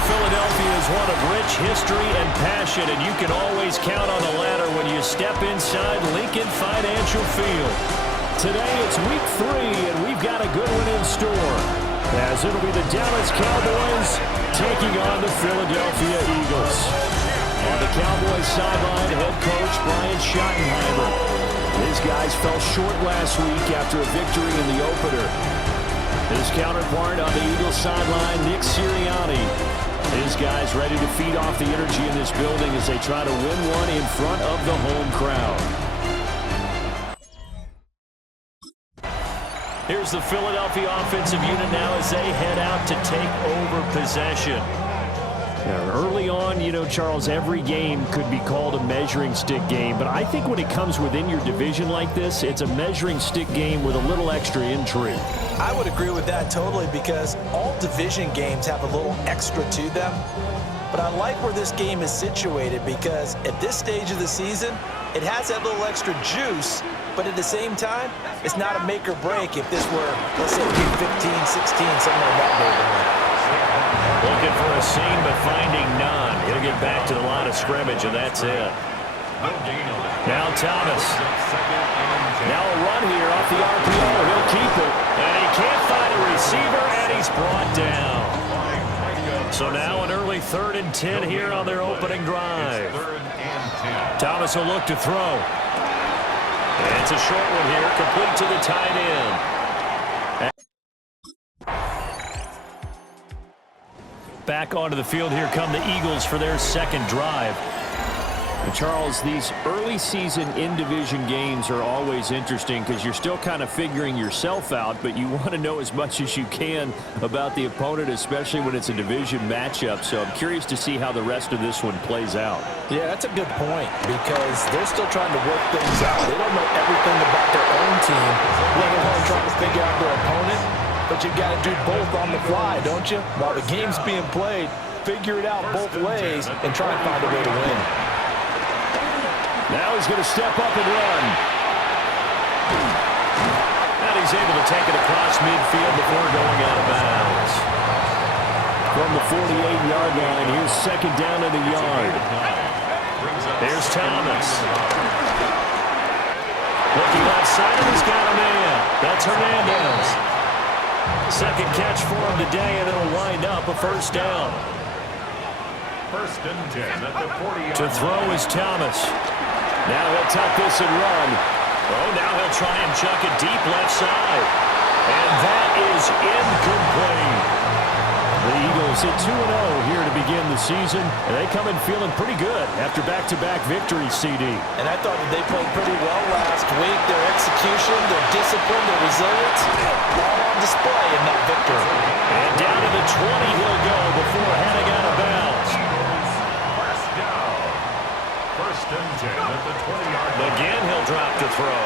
of Philadelphia is one of rich history and passion, and you can always count on the ladder when you step inside Lincoln Financial Field. Today it's week 3, and we've got a good one in store, as it'll be the Dallas Cowboys taking on the Philadelphia Eagles. On the Cowboys sideline, head coach Brian Schottenheimer. His guys fell short last week after a victory in the opener. His counterpart on the Eagles sideline, Nick Sirianni. His guys ready to feed off the energy in this building as they try to win one in front of the home crowd. Here's the Philadelphia offensive unit now as they head out to take over possession. Now, early on, you know, Charles, every game could be called a measuring stick game, but I think when it comes within your division like this, it's a measuring stick game with a little extra intrigue. I would agree with that totally, because all division games have a little extra to them. But I like where this game is situated, because at this stage of the season, it has that little extra juice, but at the same time, it's not a make or break if this were, let's say, week 15, 16, somewhere in that neighborhood. Looking for a seam, but finding none. He'll get back to the line of scrimmage, and that's it. Now Thomas. Now a run here off the RPO. He'll keep it. And he can't find a receiver, and he's brought down. So now an early 3rd and 10 here on their opening drive. Thomas will look to throw. And it's a short one here, complete to the tight end. Back onto the field, here come the Eagles for their second drive. And Charles, these early season in-division games are always interesting because you're still kind of figuring yourself out, but you want to know as much as you can about the opponent, especially when it's a division matchup. So I'm curious to see how the rest of this one plays out. Yeah, that's a good point, because they're still trying to work things out. They don't know everything about their own team, let alone trying to figure out their opponent. But you've got to do both on the fly, don't you? While the game's being played, figure it out both ways and try and find a way to win. Now he's going to step up and run. And he's able to take it across midfield before going out of bounds. From the 48-yard line, here's second down in the yard. There's Thomas. Looking outside, he's got a man. That's Hernandez. Second catch for him today, and it'll wind up a first down. 1st and 10 at the 40-yard to throw is Thomas. Now he'll tuck this and run. Oh, now he'll try and chuck it deep left side. And that is incomplete. The Eagles hit 2-0 here to begin the season, and they come in feeling pretty good after back-to-back victories, CD. And I thought that they played pretty well last week. Their execution, their discipline, their resilience, all on display in that victory. And down to the 20 he'll go before heading out of bounds. First down. 1st and 10 at the 20-yard line. Again, he'll drop to throw.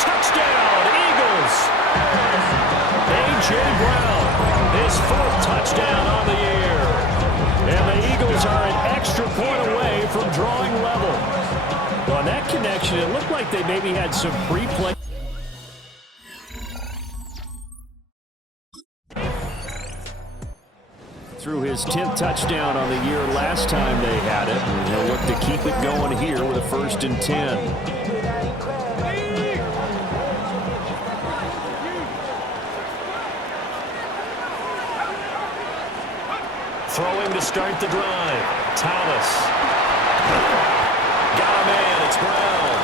Touchdown, Eagles! A.J. Brown, his 4th touchdown on the year. And the Eagles are an extra point away from drawing level. Well, on that connection, it looked like they maybe had some pre-play. Threw his 10th touchdown on the year last time they had it. And he'll look to keep it going here with a 1st and 10. Throwing to start the drive. Thomas. Got a man. It's Brown.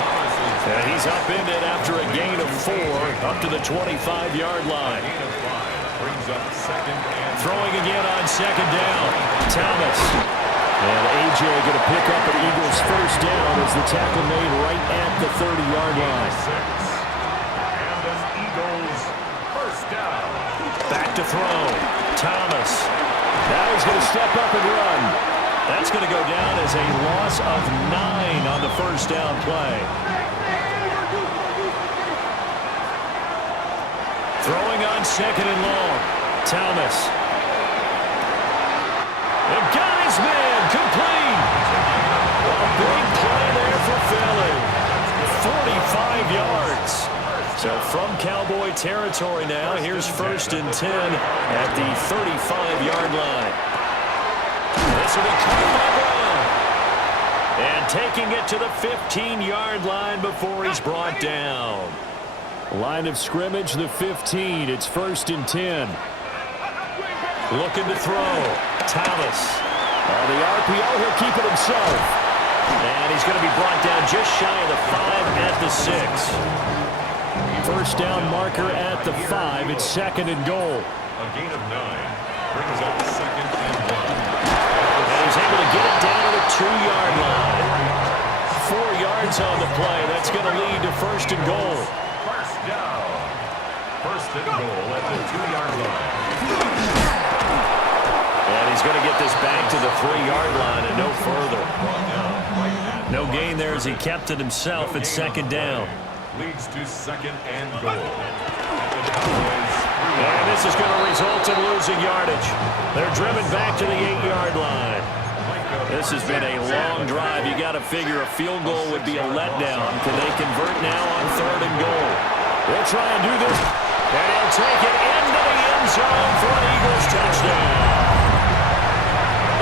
And he's upended after a gain of 4 up to the 25-yard line. Throwing again on second down. Thomas. And A.J. going to pick up an Eagles first down as the tackle made right at the 30-yard line. And an Eagles first down. Back to throw. Thomas. Now he's going to step up and run. That's going to go down as a loss of 9 on the first down play. Throwing on second and long. Thomas. And got his man complete. A big play there for Philly. 45 yards. So from Cowboy territory now, here's 1st and 10 at the 35-yard This will be caught by Brown. And taking it to the 15-yard line before he's brought down. Line of scrimmage, the 15. It's 1st and 10. Looking to throw. Thomas. On the RPO, he'll keep it himself. And he's going to be brought down just shy of the 5 at the 6. First down marker at the 5. It's 2nd and goal. A gain of 9 brings up 2nd and 1. And he's able to get it down to the 2-yard line. 4 yards on the play. That's going to lead to 1st and goal. First down. 1st and goal at the 2-yard line. And he's going to get this back to the 3-yard line and no further. No gain there as he kept it himself at 2nd down. Leads to 2nd and goal. And this is going to result in losing yardage. They're driven back to the 8-yard line. This has been a long drive. You got to figure a field goal would be a letdown. Can they convert now on 3rd and goal? They'll try and do this. And he'll take it into the end zone for an Eagles touchdown.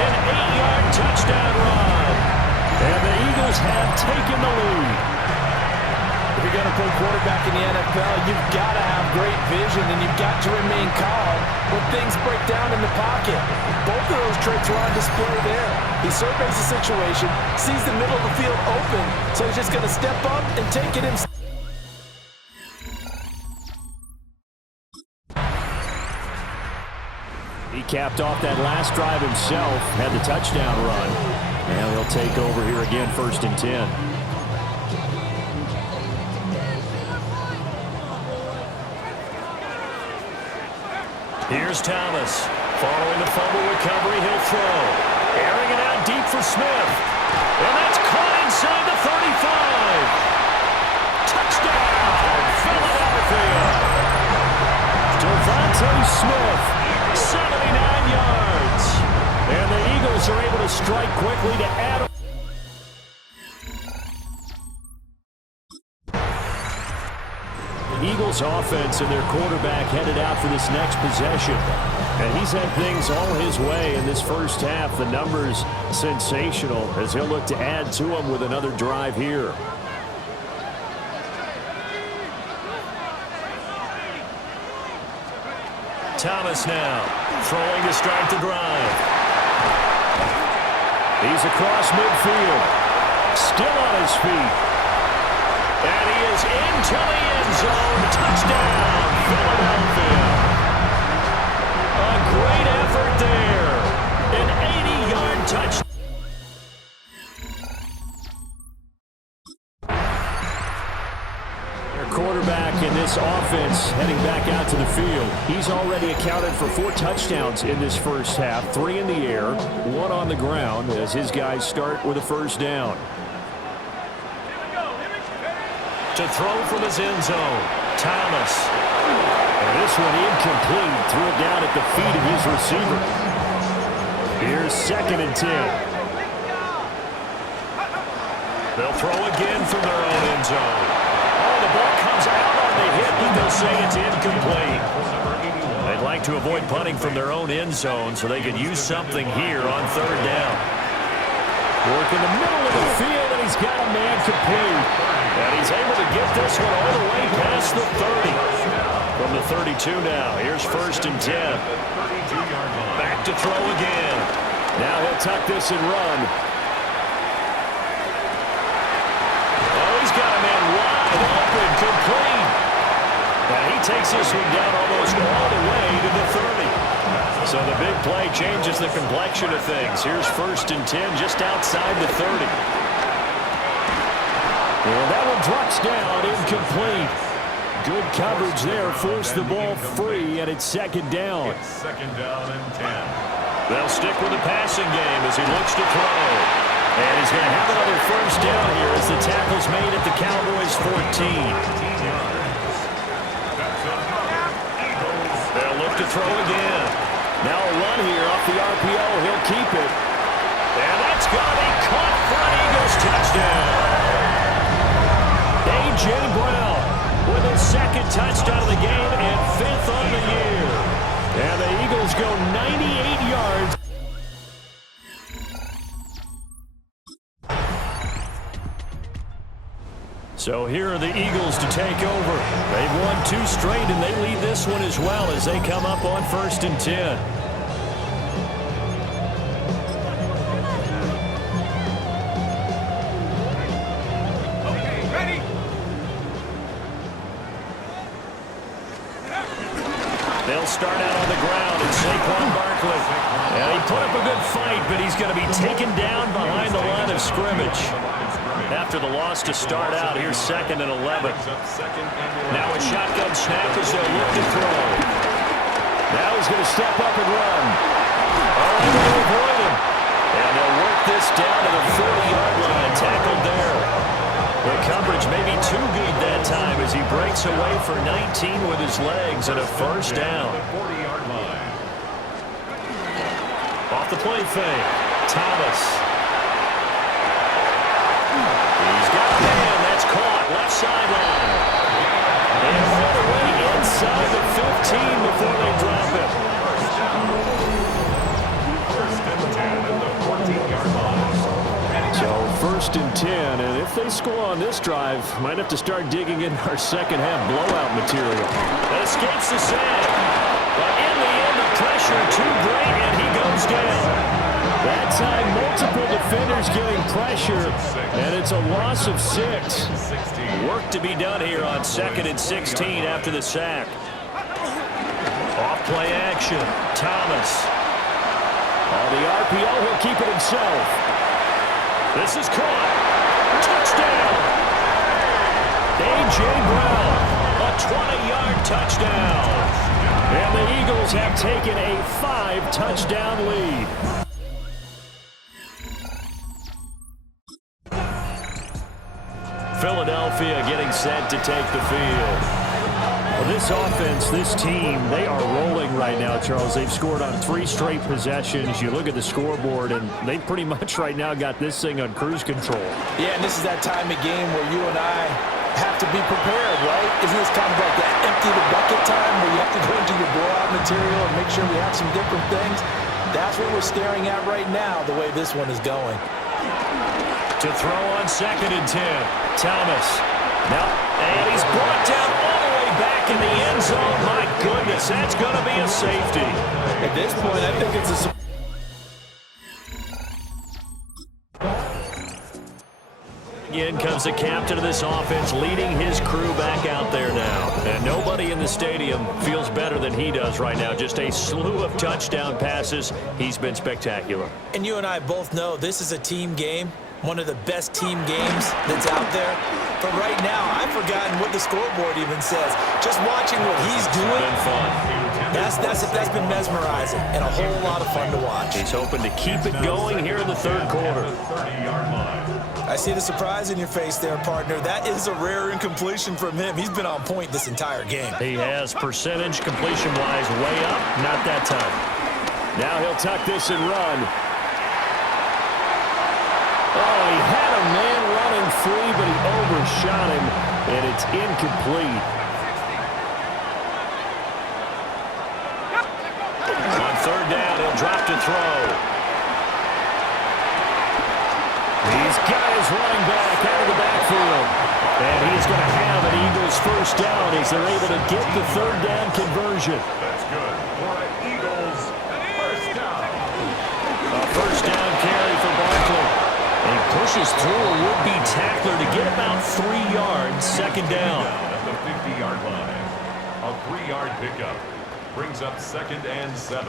An 8-yard touchdown run. And the Eagles have taken the lead. If you're going to play quarterback in the NFL, you've got to have great vision, and you've got to remain calm when things break down in the pocket. Both of those traits were on display there. He surveys the situation, sees the middle of the field open, so he's just going to step up and take it himself. He capped off that last drive himself, had the touchdown run. And he'll take over here again, 1st and 10. Here's Thomas. Following the fumble recovery, he'll throw. Airing it out deep for Smith. And that's caught inside the 35. Touchdown, Philadelphia. Devontae Smith, 79 yards. And the Eagles are able to strike quickly to add. Eagles offense and their quarterback headed out for this next possession. And he's had things all his way in this first half. The numbers sensational as he'll look to add to them with another drive here. Thomas now throwing to start the drive. He's across midfield. Still on his feet. And he is into the end zone. Touchdown, Philadelphia. A great effort there. An 80-yard touchdown. Their quarterback in this offense heading back out to the field. He's already accounted for 4 touchdowns in this first half. 3 in the air, 1 on the ground as his guys start with a first down. To throw from his end zone, Thomas. And this one incomplete. Threw it down at the feet of his receiver. Here's 2nd and 10. They'll throw again from their own end zone. Oh, the ball comes out on the hit, but they'll say it's incomplete. They'd like to avoid punting from their own end zone so they could use something here on 3rd down. Work in the middle of the field, and he's got a man complete. And he's able to get this one all the way past the 30. From the 32 now, here's 1st and 10. Back to throw again. Now he'll tuck this and run. Oh, he's got a man wide open, complete. And he takes this one down almost all the way to the 30. So the big play changes the complexion of things. Here's 1st and 10 just outside the 30. And that one drops down, incomplete. Good coverage there, forced the ball free, and it's 2nd down. It's 2nd down and 10. They'll stick with the passing game as he looks to throw. And he's going to have another first down here as the tackle's made at the Cowboys' 14. They'll look to throw again. Now a run here off the RPO. He'll keep it. And that's going to be caught for an Eagles touchdown. A.J. Brown with his 2nd touchdown of the game and 5th on the year. And the Eagles go 98 yards. So here are the Eagles to take over. They've won 2 straight, and they lead this one as well as they come up on 1st and 10. They'll start out on the ground, and Saquon Barkley. And he put up a good fight, but he's going to be taken down behind the line of scrimmage. After the loss to start out, here's 2nd and 11. Now a shotgun snap as they'll look to throw. Now he's going to step up and run. Oh, they're going to avoid him. And they'll work this down to the 40-yard line, tackled there. The coverage may be too good that time as he breaks away for 19 with his legs and a 1st down. Off the play fake, Thomas. He's got a man. That's caught. Left sideline. And right away inside the 15 before they drop it. 1st and 10 at the 14-yard line. So 1st and 10, and if they score on this drive, might have to start digging in our second-half blowout material. That escapes the sack. But in the end, the pressure too great, and he goes down. That time, multiple defenders getting pressure, and it's a loss of 6. Work to be done here on 2nd and 16 after the sack. Off play action, Thomas. On the RPO, he'll keep it himself. This is caught. Touchdown. A.J. Brown, a 20-yard touchdown. And the Eagles have taken a 5-touchdown lead. Philadelphia getting set to take the field. Well, this offense, this team, they are rolling right now, Charles. They've scored on 3 straight possessions. You look at the scoreboard, and they pretty much right now got this thing on cruise control. Yeah, and this is that time of game where you and I have to be prepared, right? Isn't this kind of like that empty the bucket time where you have to go into your blowout material and make sure we have some different things? That's what we're staring at right now, the way this one is going. To throw on 2nd and 10, Thomas. Now, and he's brought down all the way back in the end zone. My goodness, that's going to be a safety. At this point, I think it's a... In comes the captain of this offense, leading his crew back out there now. And nobody in the stadium feels better than he does right now. Just a slew of touchdown passes. He's been spectacular. And you and I both know this is a team game, one of the best team games that's out there. But right now, I've forgotten what the scoreboard even says. Just watching what he's doing, It's been fun. That's been mesmerizing and a whole lot of fun to watch. He's hoping to keep it going here in the 3rd quarter. 30-yard line. I see the surprise in your face there, partner. That is a rare incompletion from him. He's been on point this entire game. He has percentage completion-wise way up. Not that time. Now he'll tuck this and run. Oh, he had a man running free, but he overshot him, and it's incomplete. On 3rd down, he'll drop to throw. He's got his running back out of the backfield. And he's going to have an Eagles 1st down as they're able to get the 3rd down conversion. That's good for an Eagles 1st down. A 1st down carry for Barkley. And he pushes through a would-be tackler to get about 3 yards, 2nd down. At the 50-yard line. A 3-yard pickup brings up 2nd and 7.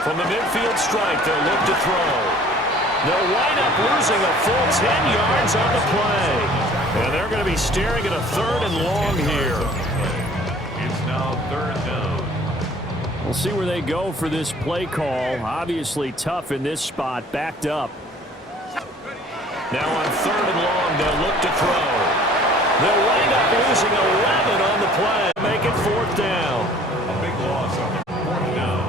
From the midfield strike, they'll look to throw. They'll wind up losing a full 10 yards on the play. And they're going to be staring at a 3rd and long here. It's now 3rd down. We'll see where they go for this play call. Obviously tough in this spot, backed up. Now on 3rd and long, they'll look to throw. They'll wind up losing 11 on the play. Make it 4th down. A big loss on the 4th down.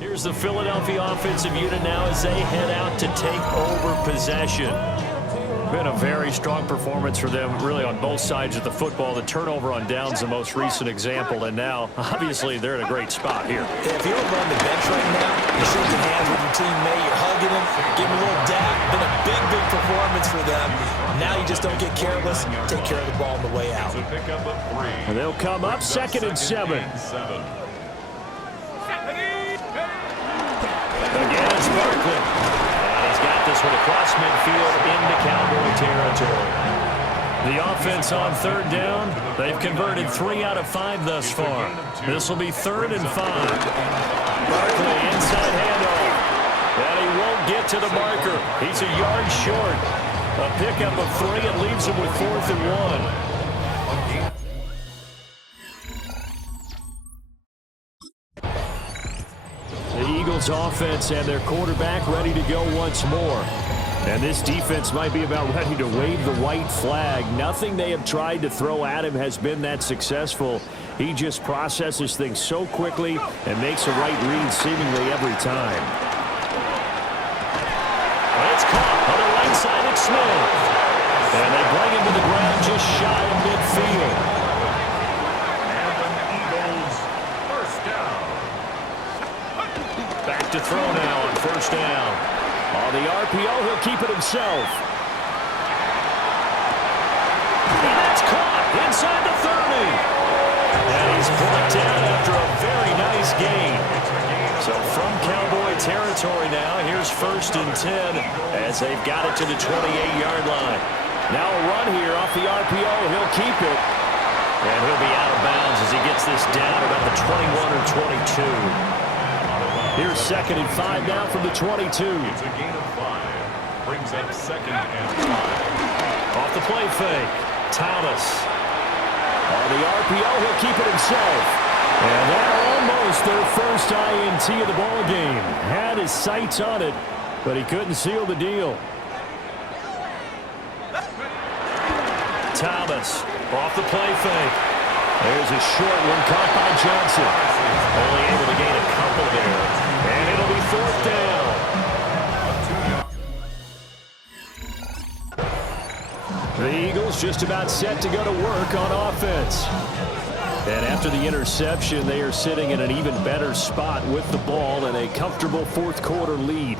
Here's the Philadelphia offensive unit now as they head out to take over possession. Been a very strong performance for them, really, on both sides of the football. The turnover on downs, the most recent example, and now, obviously, they're in a great spot here. If you're on the bench right now, you're shaking hands with your teammate, you're hugging him, giving him a little dap. Been a big, big performance for them. Now you just don't get careless. Take care of the ball on the way out. And they'll come up 2nd and 7. Again, it's Barkley. And he's got this one across midfield into Cowboy territory. The offense on 3rd down. They've converted 3 out of 5 thus far. This will be 3rd and 5. Barkley inside handoff. And he won't get to the marker. He's a yard short. A pickup of 3. It leaves him with 4th and 1. Eagles offense and their quarterback ready to go once more. And this defense might be about ready to wave the white flag. Nothing they have tried to throw at him has been that successful. He just processes things so quickly and makes a right read seemingly every time. And it's caught on the right side of Smith. And they bring him to the ground just shy of midfield. To throw now on 1st down. On the RPO, he'll keep it himself. And that's caught inside the 30. And he's brought down after a very nice gain. So from Cowboy territory now, here's 1st and 10 as they've got it to the 28-yard line. Now a run here off the RPO. He'll keep it. And he'll be out of bounds as he gets this down about the 21 or 22. Here's 2nd and 5 now from the 22. It's a gain of 5. Brings up 2nd and 5. Off the play fake. Thomas. On the RPO, he'll keep it himself. And that almost their first INT of the ball game. Had his sights on it, but he couldn't seal the deal. Thomas. Off the play fake. There's a short one caught by Johnson. Only able to gain a couple there. And it'll be 4th down. The Eagles just about set to go to work on offense. And after the interception, they are sitting in an even better spot with the ball and a comfortable 4th quarter lead.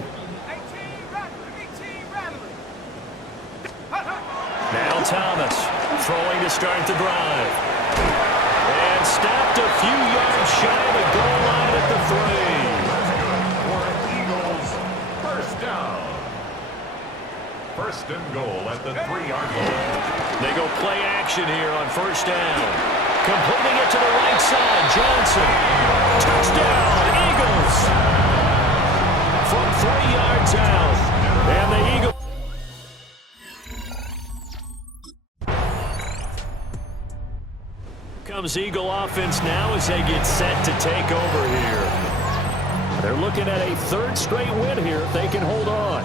Now Thomas throwing to start the drive. And stopped a few yards shy of the goal line at the 3. For Eagles, 1st down. 1st and goal at the 3-yard line. They go play action here on 1st down. Completing it to the right side, Johnson. Touchdown, Eagles. From 3 yards out. And the Eagles. Comes Eagle offense now as they get set to take over here. They're looking at a 3rd straight win here if they can hold on.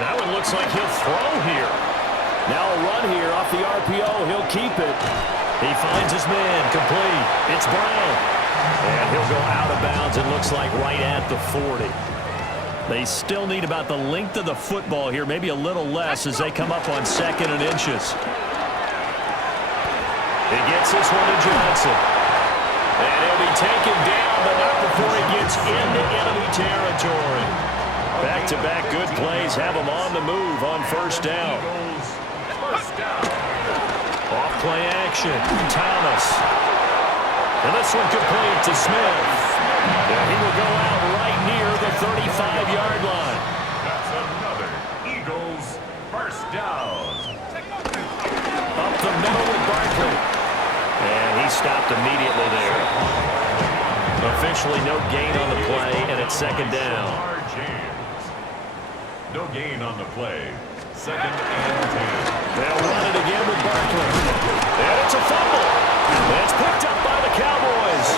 That one looks like he'll throw here. Now a run here off the RPO. He'll keep it. He finds his man complete. It's Brown. And he'll go out of bounds. It looks like right at the 40. They still need about the length of the football here, maybe a little less as they come up on 2nd and inches. He gets this one to Johnson. And he'll be taken down, but not before he gets into enemy territory. Back-to-back good plays have him on the move on 1st down. Off play action, Thomas. And this one complete to Smith. And he will go out right near the 35-yard line. That's another Eagles 1st down. Up the middle with Barkley. And he stopped immediately there. Officially no gain on the play, and it's 2nd down. No gain on the play. 2nd and 10. They'll run it again with Barkley. And it's a fumble. And it's picked up by the Cowboys.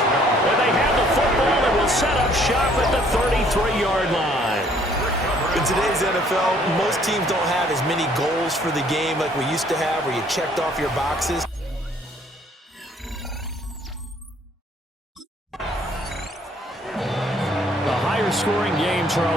And they have the football and will set up shop at the 33-yard line. In today's NFL, most teams don't have as many goals for the game like we used to have where you checked off your boxes. high-scoring game, Charles.